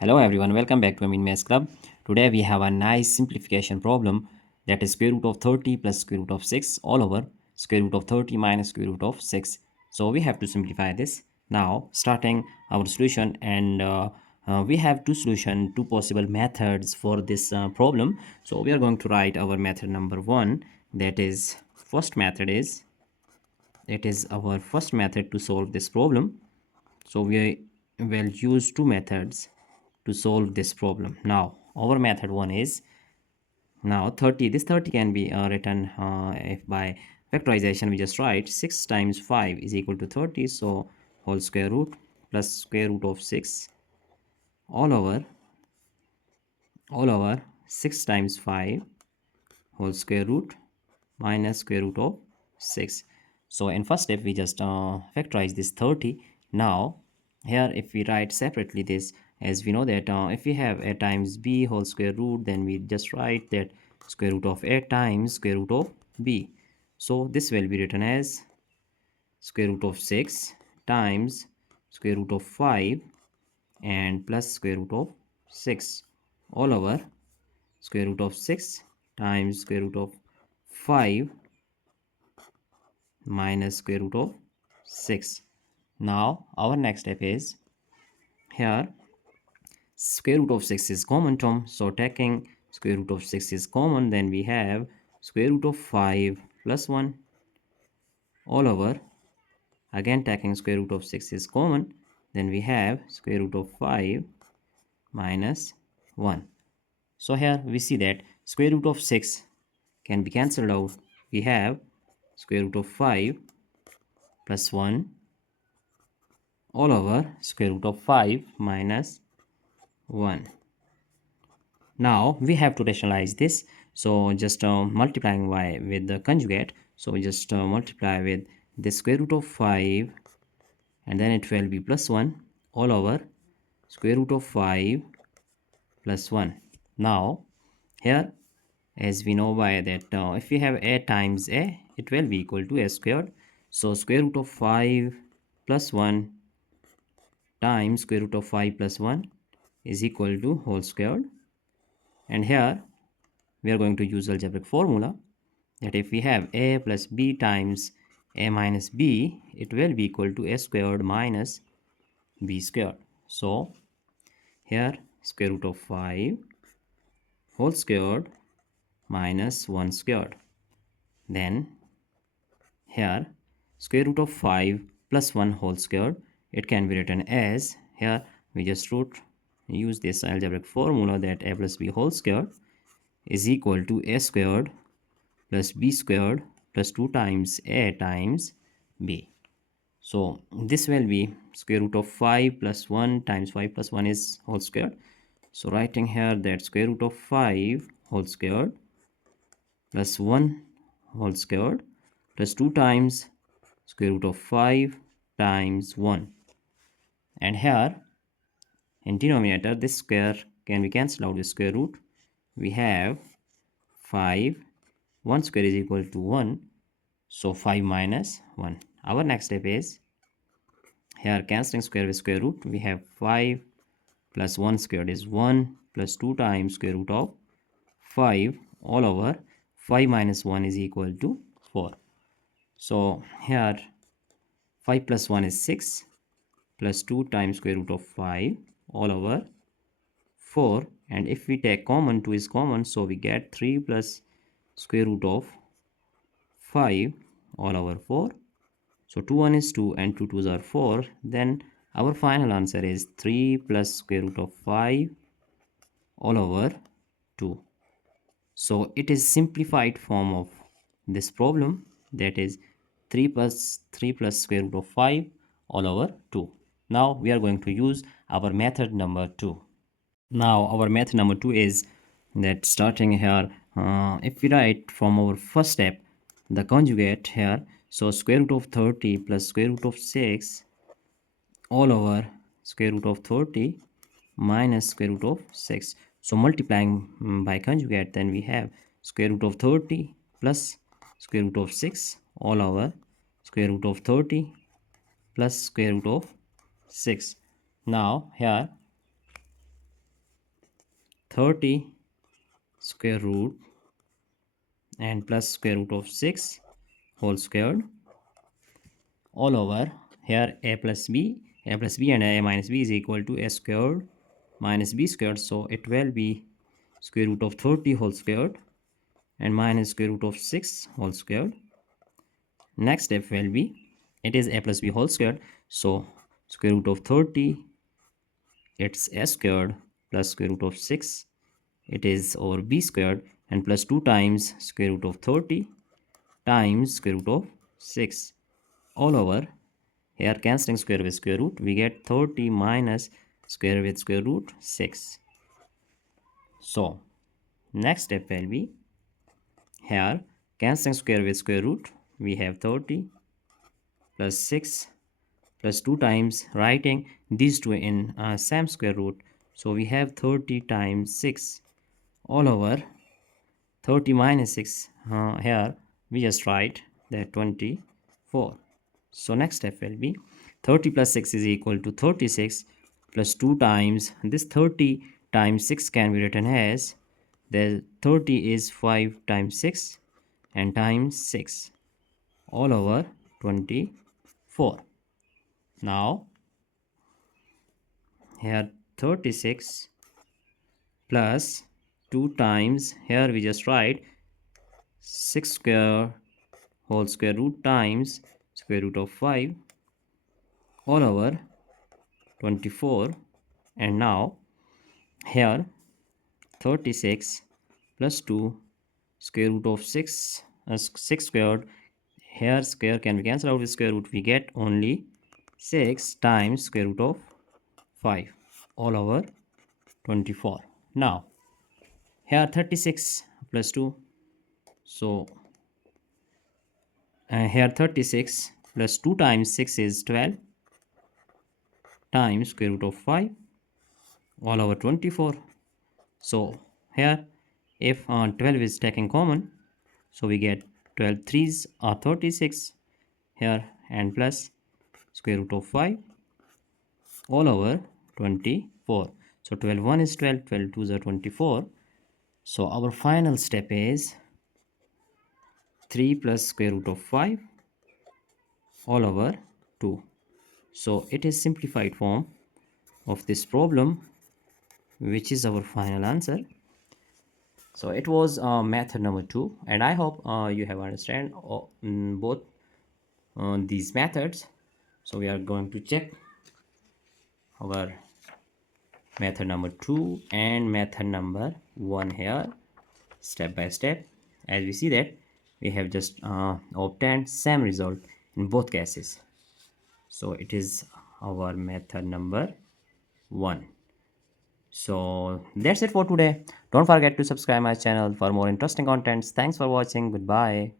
Hello everyone, welcome back to Maths Club. Today we have a nice simplification problem, that is square root of 30 plus square root of 6 all over square root of 30 minus square root of 6. So we have to simplify this. Now starting our solution, and we have two possible methods for this problem. So we are going to write our method number 1, that is our first method to solve this problem. So we will use two methods to solve this problem. Now our method 1 is, now 30, this 30 can be written if by factorization we just write 6 times 5 is equal to 30. So whole square root plus square root of 6 all over 6 times 5 whole square root minus square root of 6. So in first step we just factorize this 30. Now here if we write separately this, as we know that if we have a times b whole square root, then we just write that square root of a times square root of b. So this will be written as square root of 6 times square root of 5 and plus square root of 6 all over square root of 6 times square root of 5 minus square root of 6. Now our next step is, here square root of 6 is common term, so taking square root of 6 is common, then we have square root of 5 plus 1 all over, again taking square root of 6 is common, then we have square root of 5 minus 1. So here we see that square root of 6 can be cancelled out. We have square root of 5 plus 1 all over square root of 5 minus 1. Now we have to rationalize this, so just multiplying y with the conjugate, so we just multiply with the square root of 5 and then it will be plus 1 all over square root of 5 plus 1. Now here, as we know by that if we have a times a, it will be equal to a squared. So square root of 5 plus 1 times square root of 5 plus 1 is equal to whole squared. And here we are going to use algebraic formula, that if we have a plus b times a minus b, it will be equal to a squared minus b squared. So here square root of 5 whole squared minus 1 squared. Then here square root of 5 plus 1 whole squared, it can be written as, here we just use this algebraic formula, that a plus b whole squared is equal to a squared plus b squared plus 2 times a times b. So this will be square root of 5 plus 1 times 5 plus 1 is whole squared. So writing here that square root of 5 whole squared plus 1 whole squared plus 2 times square root of 5 times 1. And here in denominator, this square can be cancelled out with square root. We have 5, 1 square is equal to 1, so 5 minus 1. Our next step is, here cancelling square with square root, we have 5 plus 1 squared is 1 plus 2 times square root of 5 all over 5 minus 1 is equal to 4. So here 5 plus 1 is 6 plus 2 times square root of 5 all over 4, and if we take common, 2 is common, so we get 3 plus square root of 5 all over 4. So 2 1 is 2 and 2 2s are 4. Then our final answer is 3 plus square root of 5 all over 2. So it is simplified form of this problem, that is 3 plus square root of 5 all over 2. Now we are going to use our method number 2. Now our method number 2 is that, starting here if we write from our first step the conjugate here, so square root of 30 plus square root of 6 all over square root of 30 minus square root of 6. So multiplying by conjugate, then we have square root of 30 plus square root of 6 all over square root of 30 plus square root of 6. Now here 30 square root and plus square root of 6 whole squared all over. Here a plus b and a minus b is equal to a squared minus b squared, so it will be square root of 30 whole squared and minus square root of 6 whole squared. Next step will be, it is a plus b whole squared, so square root of 30, it's a squared, plus square root of 6, it is over b squared, and plus 2 times square root of 30 times square root of 6 all over. Here cancelling square with square root, we get 30 minus square with square root 6. So next step will be, here cancelling square with square root, we have 30 plus 6 plus 2 times writing these two in same square root, so we have 30 times 6 all over 30 minus 6. Here we just write that 24. So next step will be 30 plus 6 is equal to 36 plus 2 times this 30 times 6 can be written as, the 30 is 5 times 6 and times 6 all over 24. Now here 36 plus 2 times, here we just write 6 square whole square root times square root of 5 all over 24. And now here 36 plus 2 square root of 6 squared, here square can be cancelled out with square root, we get only 6 times square root of 5 all over 24. Now here 36 plus 2, so here 36 plus 2 times 6 is 12 times square root of 5 all over 24. So here if 12 is taken common, so we get 12 threes are 36 here and plus square root of 5 all over 24. So 12 1 is 12, 12 2 is 24. So our final step is 3 plus square root of 5 all over 2. So it is simplified form of this problem, which is our final answer. So it was method number 2, and I hope you have understand both these methods. So we are going to check our method number 2 and method number 1 here step by step. As we see that we have just obtained same result in both cases. So it is our method number 1. So that's it for today. Don't forget to subscribe my channel for more interesting contents. Thanks for watching. Goodbye.